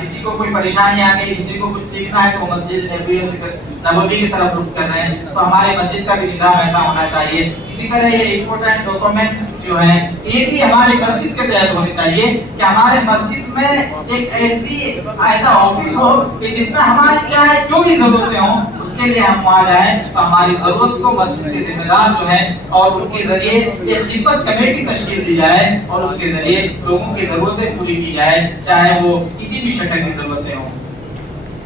کسی کو کوئی پریشانی آ گئی، کسی کو کچھ سیکھنا ہے تو مسجد نبوی کی طرف رخ کر رہے ہیں، تو ہمارے مسجد کا بھی نظام ایسا ہونا چاہیے. اسی طرح یہ امپورٹنٹ ڈاکومنٹس جو ہیں یہ بھی ہماری مسجد کے تحت ہونے چاہیے کہ ہمارے مسجد میں ایک ایسا آفس ہو کہ جس میں ہماری کیا ہے جو بھی ضرورتیں ہوں اس کے لیے ہم وہاں جائیں تو ہماری ضرورت کو مسجد کے ذمہ دار جو ہے اور ان کے ذریعے ایک خدمت کمیٹی تشکیل دی جائے اور اس کے ذریعے لوگوں کی ضرورتیں پوری کی جائے، چاہے وہ کسی بھی شکل کی ضرورتیں ہوں.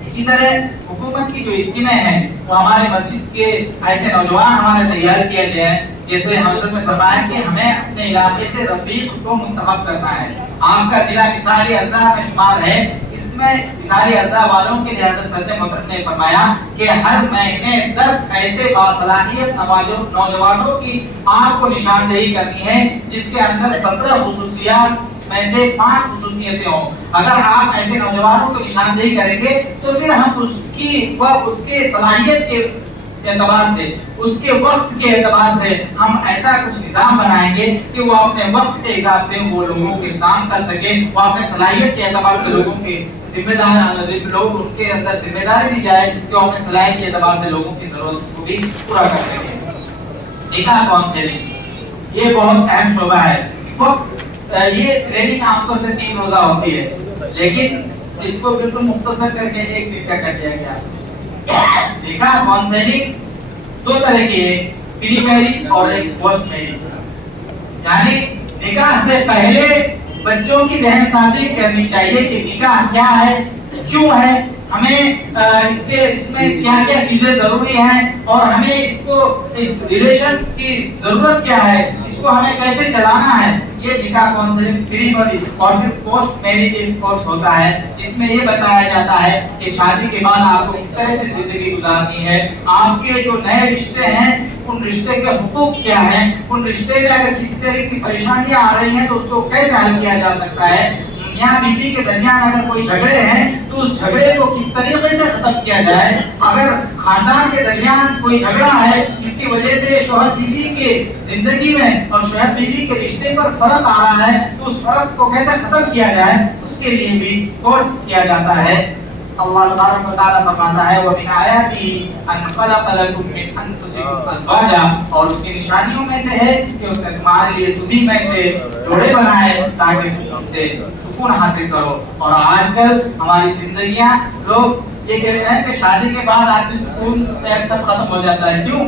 اسی طرح حکومت کی جو اسکیمیں ہیں وہ ہمارے مسجد کے ایسے نوجوان ہمارے تیار کیا جائے، جیسے حضرت نے فرمایا کہ ہمیں اپنے علاقے سے رفیق کو منتخب کرنا ہے. آپ کا ضلع مثالی اضلاع میں شمار ہے، اس میں مثالی اضلاع والوں کے لیے حضرت صدر نے فرمایا کہ ہر مہینے 10 ایسے باصلاحیت نوجوانوں کی آپ کو نشاندہی کرنی ہے جس کے اندر 17 خصوصیات میں سے 5 خصوصیتیں ہوں. اگر آپ ایسے نوجوانوں کو نشاندہی کریں گے تو پھر ہم اس کے صلاحیت کے اعتبار سے، اس کے وقت کے اعتبار سے ہم ایسا کچھ نظام بنائیں گے کہ وہ اپنے وقت کے حساب سے وہ لوگوں کے کام کر سکے، وہ اپنے صلاحیت کے اعتبار سے لوگوں کے ذمہ دار لوگ ان کے اندر ذمہ داری دی جائے کہ وہ اپنے صلاحیت کے اعتبار سے لوگوں کی ضرورت کو بھی پورا کر سکے. نکاح کونسلنگ یہ بہت اہم شعبہ ہے. یہ ٹریننگ عام طور سے 3 روزہ ہوتی ہے، لیکن اس کو بالکل مختصر کر کے 1 دن کا کر دیا گیا. نکاح کونسلنگ 2 طرح کی ہے، پری میرج اور ایک پوسٹ میرج. یعنی نکاح سے پہلے بچوں کی ذہن سازی کرنی چاہیے کہ نکاح کیا ہے، کیوں ہے، ہمیں اس میں کیا کیا چیزیں ضروری ہیں اور ہمیں اس ریلیشن کی ضرورت کیا ہے، اس کو ہمیں کیسے چلانا ہے. یہ نکاح کونسلنگ پری میرج اور پھر پوسٹ میرج ایک کورس ہوتا ہے جس میں یہ بتایا جاتا ہے کہ شادی کے بعد آپ کو کس طرح سے زندگی گزارنی ہے، آپ کے جو نئے رشتے ہیں ان رشتے کے حقوق کیا ہیں، ان رشتے میں اگر کسی طرح کی پریشانیاں آ رہی ہیں تو اس کو کیسے حل کیا جا سکتا ہے. میاں بیوی کے درمیان اگر کوئی جھگڑے ہیں تو اس جھگڑے کو کس طریقے سے ختم کیا جائے. اگر خاندان کے درمیان کوئی جھگڑا ہے جس کی وجہ سے شوہر بیوی کے زندگی میں اور شوہر بیوی کے رشتے پر فرق آ رہا ہے تو اس فرق کو کیسے ختم کیا جائے اس کے لیے بھی کورس کیا جاتا ہے. اللہ تبارک و تعالیٰ فرماتا ہے وَمِنْ آيَاتِهِ أَنْ خَلَقَ لَكُم مِّنْ أَنفُسِكُمْ أَزْوَاجًا، اور اس کی نشانیوں میں سے ہے کہ اس نے تمہارے لیے تمہیں میں سے جوڑے بنائے تاکہ تم ان سے سکون حاصل کرو. اور آج کل ہماری زندگیاں لوگ یہ کہتے ہیں کہ شادی کے بعد آدمی سکون سب ختم ہو جاتا ہے. کیوں؟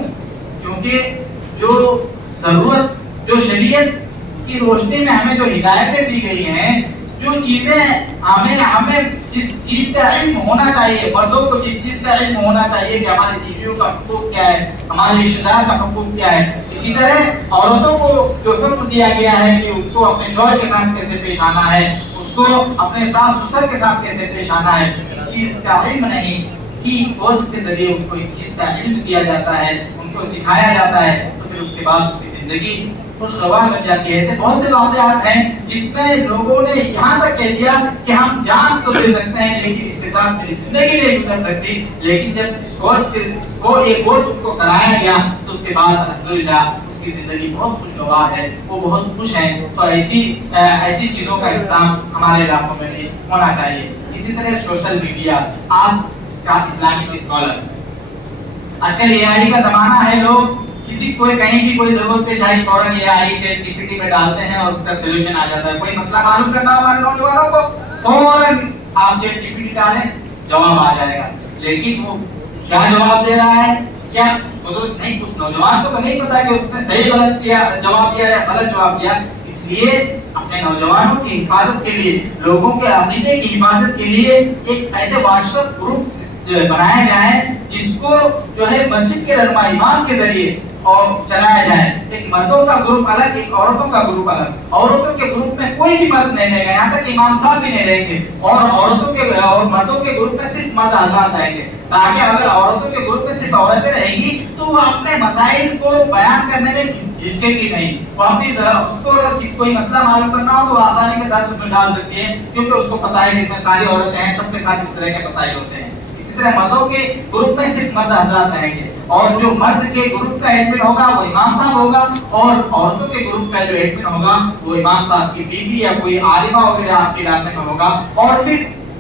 کیونکہ جو ضرورت جو شریعت کی روشنی میں ہمیں جو ہدایتیں دی گئی ہیں، جو چیزیں ہمیں جس چیز کا علم ہونا چاہیے، مردوں کو جس چیز کا علم ہونا چاہیے کہ ہماری بیویوں کا حقوق کیا ہے، ہمارے رشتہ دار کا حقوق کیا ہے، اسی طرح عورتوں کو جو حکم دیا گیا ہے کہ اس کو اپنے شوہر کے ساتھ کیسے پیش آنا ہے، اس کو اپنے ساس سسر کے ساتھ کیسے پیش آنا ہے، اس چیز کا علم نہیں. اسی کورس کے ذریعے ان کو ایک چیز کا علم دیا جاتا ہے، ان کو سکھایا جاتا ہے، تو پھر اس کے بعد اس کی زندگی خوشگوار بن جاتی ہے. ایسے بہت سے واقعات ہیں جس میں لوگوں نے یہاں تک کہہ دیا کہ ہم جان تو دے سکتے ہیں لیکن اس کے ساتھ میری زندگی نہیں گزر سکتی. لیکن جب اس کورس ایک کورس ان کو کرایا گیا تو اس کے بعد الحمدللہ اس کی زندگی بہت خوشگوار ہے، وہ بہت خوش ہیں. تو ایسی چیزوں کا انتظام ہمارے علاقوں میں بھی ہونا چاہیے. اسی طرح سوشل میڈیا کا اسلامی اسکالر، آج کل اے آئی کا زمانہ ہے، لوگ کسی کوئی کہیں بھی کوئی ضرورت پیش آئی فوراً اے I chat G P T میں ڈالتے ہیں اور اس کا سولوشن آ جاتا ہے. کوئی مسئلہ معلوم کرنا ہو ہمارے نوجوانوں کو فوراً آپ چیٹ جی پی ٹی ڈالیں جواب آ جائے گا. لیکن وہ کیا جواب دے رہا ہے، کیا اس کو تو نہیں، اس نوجوان کو تو نہیں پتا کہ اس نے صحیح غلط جواب دیا یا غلط جواب دیا. اس لیے اپنے نوجوانوں کی حفاظت کے لیے، لوگوں کے عقیدے کی حفاظت کے لیے ایک ایسے واٹس ایپ گروپ بنائے جائیں جس کو جو ہے مسجد کے رہنما امام کے ذریعے اور چلایا جائے. ایک مردوں کا گروپ الگ، ایک عورتوں کا گروپ الگ. عورتوں کے گروپ میں کوئی بھی مرد نہیں رہے گا، یہاں تک امام صاحب بھی نہیں رہیں گے، اور مردوں کے گروپ میں صرف مرد حضرات رہیں گے. تاکہ اگر عورتوں کے گروپ میں صرف عورتیں رہیں گی تو وہ اپنے مسائل کو بیان کرنے میں جھجکے گی نہیں. وہ اپنی اس کو اگر کوئی مسئلہ معلوم کرنا ہو تو وہ آسانی کے ساتھ اس میں ڈال سکتی ہے، کیونکہ اس کو پتا ہے کہ اس میں ساری عورتیں ہیں، سب کے ساتھ اس طرح کے مسائل ہوتے ہیں. اسی طرح مردوں کے گروپ میں صرف مرد حضرات رہیں گے، اور جو مرد کے گروپ کا ایڈمن ہوگا وہ امام صاحب ہوگا، اور عورتوں کے گروپ کا جو ایڈمن ہوگا وہ امام صاحب کی بیوی یا کوئی عالمہ وغیرہ آپ کے علاقے میں ہوگا. اور پھر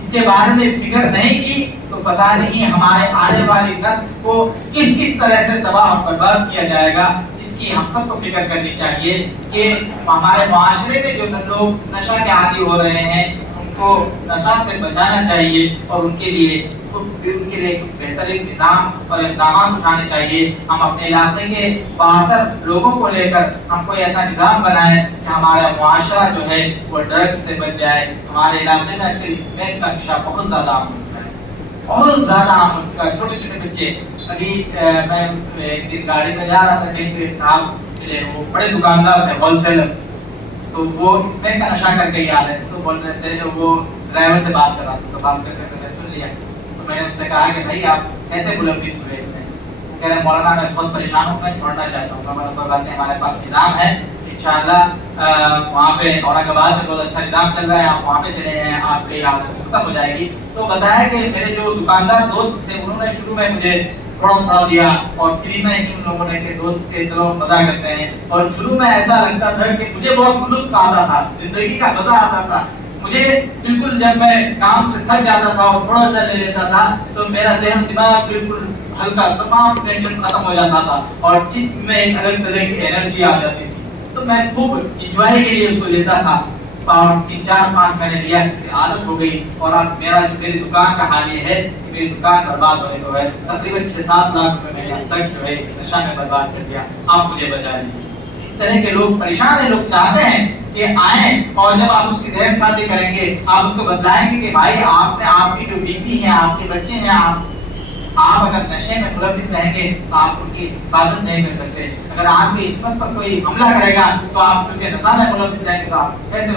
اس کے بارے میں فکر نہیں کی تو پتہ نہیں ہمارے آنے والی نسل کو کس کس طرح سے تباہ اور برباد کیا جائے گا۔ اس کی ہم سب کو فکر کرنی چاہیے کہ ہمارے معاشرے میں جو لوگ نشہ کے عادی ہو رہے ہیں ان کو نشہ سے بچانا چاہیے اور ان کے لیے بہترین نظام اور اقدامات اٹھانے چاہیے۔ ہم اپنے علاقے کے بااثر لوگوں کو لے کر ہم کوئی ایسا نظام بنائیں کہ ہمارا معاشرہ جو ہے وہ ڈرگس سے بچ جائے۔ ہمارے علاقے میں آج کل اسمیک کا نشہ بہت زیادہ عام ہو چکا ہے، بہت زیادہ عام ہو چکا ہے۔ چھوٹے چھوٹے بچے، ابھی میں ایک دن گاڑی میں جا رہا تھا، کہیں پہ صاحب ملے، وہ بڑے دکاندار تھے، ہول سیلر، تو وہ اسمیک کا نشہ کر کے ہی آ رہے تھے، تو بول رہے تھے وہ ڈرائیور سے بات کر رہا تھا، تو بات کر کے میں سن لیا، تو میں نے ان سے کہا کہ بھائی آپ کیسے ملوث ہوئے اس میں؟ کہہ رہے مولانا میں بہت پریشان ہوں، میں چھوڑنا چاہتا ہوں۔ میں کوئی بات نہیں، ہمارے پاس نظام ہے انشاءاللہ، وہاں پہ اورنگ آباد میں بہت اچھا نظام چل رہا ہے، آپ وہاں پہ چلے جائیں، آپ کی عادت ختم ہو جائے گی۔ تو بتایا کہ میرے جو دکاندار دوست تھے انہوں نے شروع میں مجھے تھوڑا دیا اور فری میں ان لوگوں نے کہ دوست کے چلو مزہ کرتے ہیں، اور شروع میں ایسا لگتا تھا کہ مجھے بہت لطف آتا تھا، زندگی کا مزہ آتا تھا مجھے بالکل۔ جب میں کام سے تھک جاتا تھا اور تھوڑا سا لے لیتا تھا تو میرا ذہن دماغ بالکل ہلکا، تمام ٹینشن ختم ہو جاتا تھا اور جسم میں ایک الگ طرح کی انرجی آ جاتی تھی۔ تو میں خوب انجوائے کے لیے اس کو لیتا تھا اور 3-4-5 مہینے لیا، عادت ہو گئی، اور اب میری دکان کا حال یہ ہے کہ میری دکان برباد ہونے کو ہے۔ تقریباً 6-7 لاکھ روپے میں نے اب تک جو ہے اس نشہ میں برباد کر دیا۔ آپ مجھے بچا لیجیے۔ اس طرح کے لوگ پریشان ہیں، لوگ چاہتے ہیں کہ آئیں، اور جب آپ اس کی ذہن سازی کریں گے، آپ اس کو بتلائیں گے کہ بھائی آپ کی جو بیوی ہے، آپ کے بچے ہیں، آپ اگر نشے میں ملوث رہیں گے تو آپ ان کی حفاظت نہیں کر سکتے۔ اگر آپ کی عصمت پر کوئی حملہ کرے گا تو آپ کیونکہ نشہ میں ملوث رہیں گے تو آپ کیسے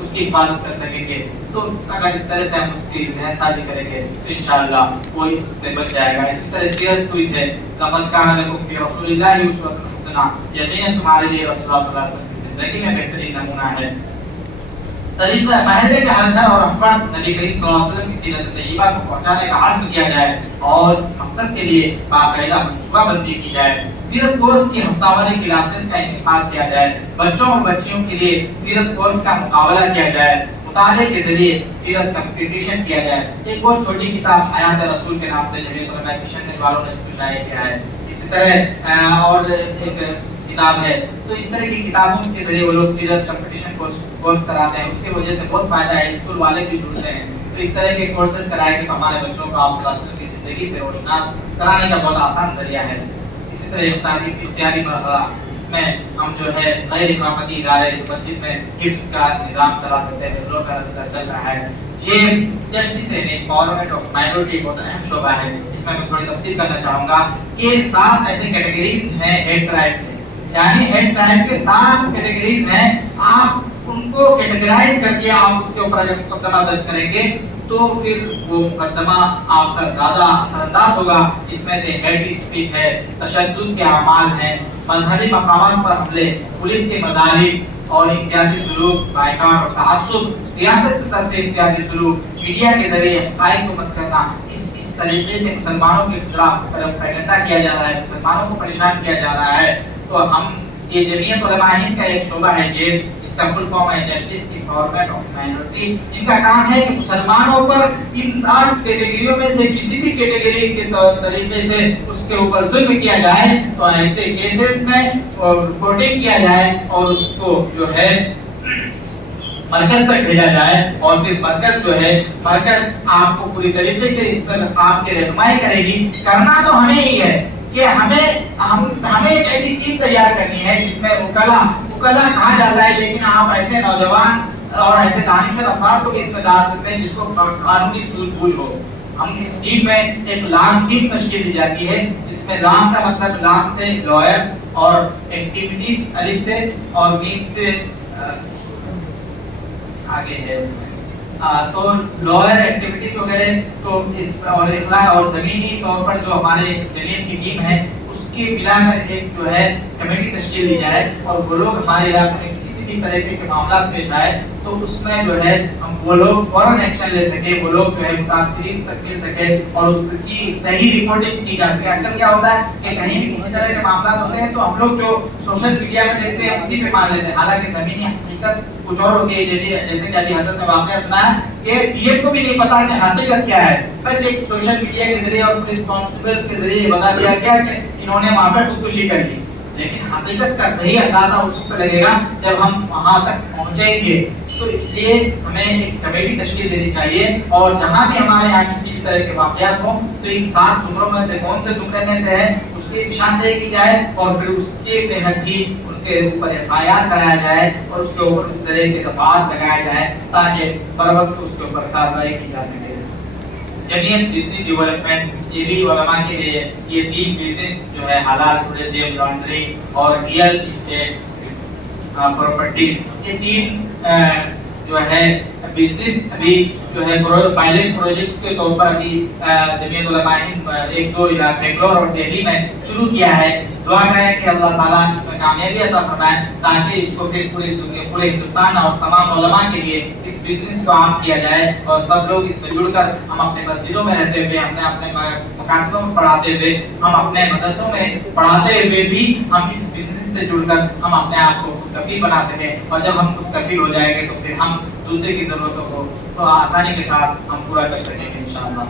اس کی حفاظت کر سکیں گے؟ تو اگر اس طرح سے ہم اس کی ذہن سازی کریں گے تو انشاءاللہ وہ اس سے بچ جائے گا۔ اسی طرح سیرت کوئز ہے، لقد کان لکم فی رسول اللہ اسوۃ حسنہ، یقیناً تمہارے لیے رسول اللہ صلی اللہ علیہ وسلم کی زندگی میں بہترین نمونہ ہے۔ طریقہ محلے کے ہر گھر اور افراد نبی کریم صلی اللہ علیہ وسلم کی سیرت طیبہ کو پہنچانے کا عزم کیا جائے اور اس مقصد کے لیے باقاعدہ منصوبہ بندی کی جائے۔ سیرت کورس کی ہفتہ واری کلاسز کا انعقاد کیا جائے، بچوں اور بچیوں کے لیے سیرت کورس کا مقابلہ کیا جائے، مطالعے کے ذریعے سیرت کمپٹیشن کیا جائے۔ ایک بہت چھوٹی کتاب حیات رسول کے نام سے جمعیت علماء مشن والوں نے اس کو شائع کیا ہے۔ اسی طرح اور ایک کتاب ہے، تو اس طرح کی کتابوں کے ذریعے وہ لوگ سیرت کمپٹیشن کورس کراتے ہیں، اس کی وجہ سے بہت فائدہ ہے، اسکول والے بھی جڑتے ہیں۔ تو اس طرح کے کورسز کرائے گے تو ہمارے بچوں کو آپ صلی اللہ علیہ وسلم کی زندگی سے روشناس کرانے کا بہت آسان ذریعہ ہے۔ اسی طرح اختیاری مرحلہ، اس میں ہم جو ہے غیر اخلاقی ادارے مسجد میں حفظ کا نظام چلا سکتے ہیں، لوگوں کا چل رہا ہے۔ Justice and empowerment of minority بہت اہم شعبہ ہے، اس میں تھوڑی تفصیل کرنا چاہوں گا کہ 7 ایسے کیٹیگریز ہیں ہیڈ کرائم کے، یعنی ہیڈ کرائم کے 7 کیٹیگریز ہیں۔ آپ ان کو کیٹیگرائز کر کے آپ اس کے اوپر اگر مقدمہ درج کریں گے تو پھر وہ مقدمہ آپ کا زیادہ اثر انداز ہوگا۔ اس میں سے ہیٹ اسپیچ ہے، تشدد کے اعمال ہیں، مذہبی مقامات پر حملے، پولیس کے مظالم اور امتیازی سلوک، بائیکاٹ اور تعصب، ریاست کی طرف سے امتیازی سلوک، میڈیا کے ذریعے حقائق کو مسخ کرنا، اس طریقے سے مسلمانوں کے خلاف پروپیگنڈا کیا جا رہا ہے، مسلمانوں کو پریشان کیا جا رہا ہے۔ تو ہم یہ جمعیت علماء ہند کا ایک شعبہ ہے جیل، اس کا فل فارم ہے جسٹس امپاورمنٹ آف مائنورٹی۔ ان کا کام ہے کہ مسلمانوں پر ان 7 کیٹیگریوں میں سے کسی بھی کیٹیگری کے طریقے سے اس کے اوپر ظلم کیا جائے تو ایسے کیسز میں رپورٹنگ کیا جائے اور اس کو جو ہے مرکز تک بھیجا جائے، اور پھر مرکز جو ہے آپ کو پوری طریقے سے اس پر آپ کی رہنمائی کرے گی۔ کرنا تو ہمیں ہی ہے کہ ہمیں ایک ایسی ٹیم تیار کرنی ہے جس میں وکلا کہا جاتا ہے، لیکن آپ ایسے نوجوان اور ایسے دانشور افراد کو بھی اس میں ڈال سکتے ہیں جس کو قانونی سود بوجھ ہو۔ ہم اس ٹیم میں ایک لام ٹیم تشکیل دی جاتی ہے، جس میں لام کا مطلب لام سے لائر اور ایکٹیویٹیز الف سے اور میم سے آگے ہے، تو لوئر ایکٹیویٹیز وغیرہ اس کو اور اخلاق اور زمینی طور پر جو ہمارے جمعیت کی ٹیم ہے اس کی ملا کر ایک جو ہے کمیٹی تشکیل دی جائے، اور وہ لوگ ہمارے علاقے میں کسی بھی طرح کے معاملات پیش آئے تو اس میں جو ہے ہم وہ لوگ فوراً ایکشن لے سکے، وہ لوگ جو ہے متاثرین تک مل سکے اور اس کی صحیح رپورٹنگ کی جا سکے۔ اکثر کیا ہوتا ہے کہ کہیں بھی کسی طرح کے معاملات ہوتے ہیں تو ہم لوگ جو سوشل میڈیا میں دیکھتے ہیں اسی پہ مان لیتے ہیں، حالانکہ زمینی حقیقت کچھ اور ہوتی ہے، جیسے کہ ابھی حضرت نے واقعہ سنا ہے کہ ٹیم کو بھی نہیں پتا کہ حقیقت کیا ہے، بس ایک سوشل میڈیا کے ذریعے اور پولیس کانسٹیبل کے ذریعے بتا دیا گیا کہ انہوں نے وہاں پر خودکشی کر لی، لیکن حقیقت کا صحیح اندازہ اس وقت لگے گا جب ہم وہاں تک پہنچیں گے۔ تو اس لیے ہمیں ایک کمیٹی تشکیل دینی چاہیے، اور جہاں بھی ہمارے یہاں کسی بھی طرح کے واقعات ہوں تو ان 7 زمروں میں سے کون سے زمرے میں سے ہے اس کی نشاندہی کی جائے، اور پھر اس کے تحت ہی اس کے اوپر FIR کرایا جائے اور اس کے اوپر اس طرح کے دفعات لگائے جائے تاکہ بر وقت اس کے اوپر کارروائی کی جا سکے۔ جمعیت بزنس ڈیولپمنٹ، یہ بھی علماء کے لیے یہ 3 بزنس جو ہے حلال ٹورزم، لانڈری اور ریئل اسٹیٹ پراپرٹیز، یہ 3 جو ہے بزنس ابھی جو ہے پائلٹ پروجیکٹ کے طور پر ابھی جمعیت علماء ہند 1-2 علاقے بنگلور اور دہلی میں شروع کیا ہے۔ دعا کریں کہ اللہ تعالیٰ اس میں کامیابی عطا فرمائے تاکہ اس کو پھر پورے ہندوستان اور تمام علماء کے لیے اس بزنس کو عام کیا جائے، اور سب لوگ اس میں جڑ کر ہم اپنے مسجدوں میں رہتے ہوئے، اپنے مکاتبوں میں پڑھاتے ہوئے، ہم اپنے مدرسوں میں پڑھاتے ہوئے بھی ہم اس بزنس سے جڑ کر ہم اپنے آپ کو خود کفیل بنا سکیں، اور جب ہم خود کفیل ہو جائیں گے تو پھر ہم دوسرے کی ضرورتوں کو تو آسانی کے ساتھ ہم پورا کر سکیں گے انشاءاللہ۔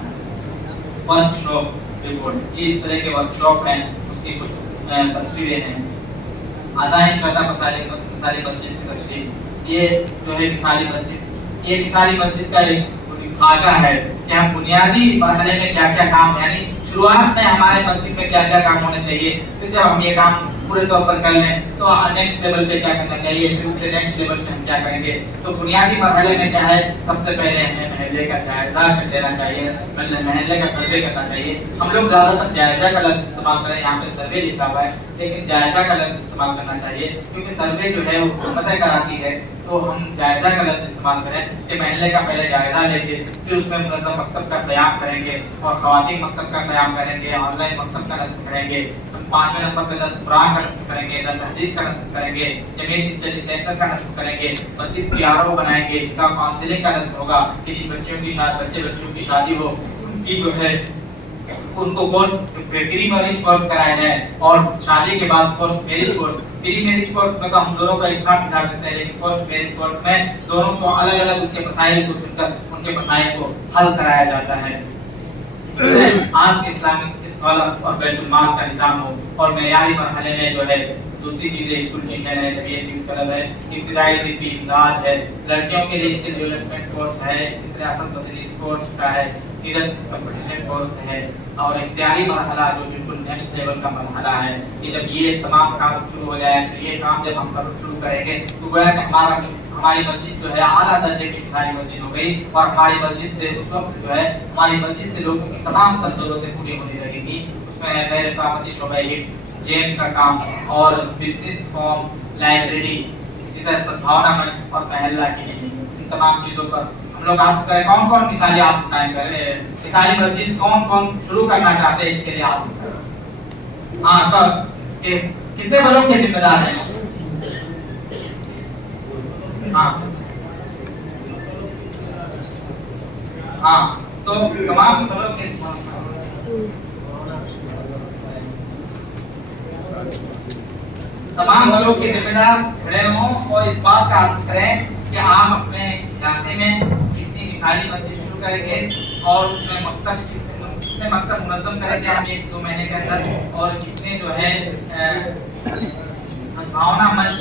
ورک شاپ رپورٹ، یہ اس طرح کے ورک شاپ ہیں، اس کی کچھ تصویریں ہیں۔ آزائن کردہ مثالی مسجد کی تفصیل، یہ جو ہے مثالی مسجد، یہ مثالی مسجد کا ایک خاکہ ہے کہ ہم بنیادی مرحلے میں کیا کیا کام، یعنی شروعات میں ہمارے مسجد میں کیا کیا کام ہونے چاہیے، پھر جب ہم یہ کام پورے طور پر کر لیں تو نیکسٹ لیول پہ کیا کرنا چاہیے، پھر اس سے نیکسٹ لیول پہ ہم کیا کریں گے۔ تو بنیادی مرحلے میں کیا ہے، سب سے پہلے ہمیں محلے کا جائزہ لینا چاہیے، محلے کا سروے کرنا چاہیے۔ ہم لوگ زیادہ تر جائزہ کا لفظ استعمال کریں، یہاں پہ سروے لکھا ہوا ہے لیکن جائزہ کا لفظ استعمال کرنا چاہیے، کیونکہ سروے جو ہے وہ حکومتیں کراتی ہے، تو ہم جائزہ کا لفظ استعمال کریں کہ محلے کا پہلے جائزہ لیں گے، پھر اس میں منظم مکتب کا قیام کریں گے اور خواتین مکتب کا قیام کریں گے، آن لائن مکتب کا نصب کریں گے، 5ویں نمبر پہ 10 قرآن کا نصب کریں گے، 10 حدیث کا نصب کریں گے، جمعیت اسٹڈی سینٹر کا نصب کریں گے، مسجد کی RO بنائیں گے، نکاح کاؤنسلنگ کا نصب ہوگا کہ بچوں کی شادی ہو ان کی جو ہے ان کو کورس پری میرج کورس کرایا جائے، اور شادی کے بعد پوسٹ میرج کورس۔ پری میرج کورس میں تو ہم دونوں کو ایک ساتھ ملا سکتے ہیں، لیکن پوسٹ میرج کورس میں دونوں کو الگ الگ ان کے مسائل کو چن کر ان کے مسائل کو حل کرایا جاتا ہے۔ آج کے اسلامک اسکالر اور بیت المال کا نظام ہو، اور معیاری مرحلے میں جو ہے دوسری چیزیں ایجوکیشن ہے، تربیت کی طلب ہے، ابتدائی طبی امداد ہے، لڑکیوں کے لیے اسکل ڈیولپمنٹ کورس ہے، اسی طرح ریاست مدنی اسپورٹس کا ہے، سیرت کمپٹیشن کورس ہے، اور اختیاری مرحلہ جو بالکل نیکسٹ لیول کا مرحلہ ہے کہ جب یہ تمام کام شروع ہو جائے تو یہ کام جب ہم شروع کریں گے تو گویا کہ ہماری مسجد جو ہے اعلیٰ درجے کی مثالی مسجد ہو گئی، اور ہماری مسجد سے اس وقت جو ہے ہماری مسجد سے لوگوں کی تمام تر ضرورتیں پوری ہونے لگی تھی۔ اس میں غیر اقامتی شعبہ حفظ، جیم کا کام اور بزنس فارم، لائبریری، اسی طرح سدبھاونا میں اور محلہ کی نہیں، ان تمام چیزوں پر ہم لوگ آ سکتے ہیں۔ کون کون مثالی آسم قائم کرے، مثالی مسجد کون شروع کرنا چاہتے ہیں، اس کے لیے آسم کریں۔ ہاں تو کتنے بلوں کے ذمہ دار ہیں؟ ہاں تو تمام بلوں کے ذمہ دار کھڑے ہوں اور اس بات کا عزم کریں کہ آپ اپنے علاقے میں کتنی مثالی مسجد شروع کریں گے، اور اس میں کتنے مکتب منظم کریں گے ہم 1-2 مہینے کے اندر، اور کتنے جو ہے سدبھاونا منچ۔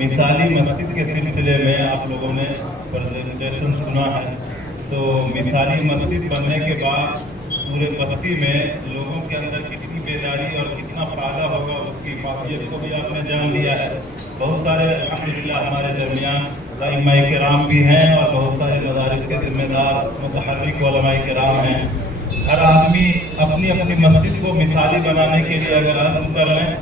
مثالی مسجد کے سلسلے میں آپ لوگوں نے پریزنٹیشن سنا ہے، تو مثالی مسجد بننے کے بعد پورے بستی میں لوگوں کے اندر کتنی بیداری اور کتنا فائدہ ہوگا اس کی واقعیت کو بھی آپ نے جان لیا ہے۔ بہت سارے الحمدللہ ہمارے درمیان ائمہ کرام بھی ہیں، اور بہت سارے مدارس کے ذمہ دار متحرک علماء کرام ہیں۔ ہر آدمی اپنی اپنی مسجد کو مثالی بنانے کے لیے اگر عزم کر لیں،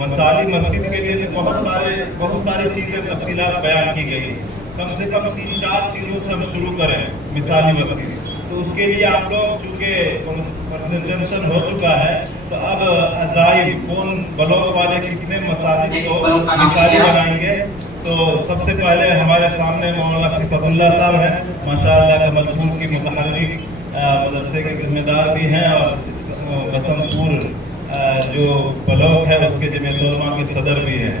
مثالی مسجد کے لیے تو بہت ساری چیزیں تفصیلات بیان کی گئی، کم سے کم 3-4 چیزوں سے ہم شروع کریں مثالی مسجد۔ تو اس کے لیے آپ لوگ چونکہ پریزنٹیشن ہو چکا ہے، تو اب عزائم کون بلاک والے کتنے مساجد کو مثالی بنائیں گے، تو سب سے پہلے ہمارے سامنے مولانا صفت اللہ صاحب ہیں، ماشاءاللہ کمل پور کی متحرک مدرسے کے ذمہ دار بھی ہیں، اور بسنت پور جو بلاک ہے اس کے جمعیت علماء کے صدر بھی ہیں۔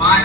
5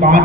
5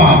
5।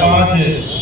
5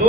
2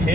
6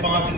5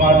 5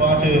5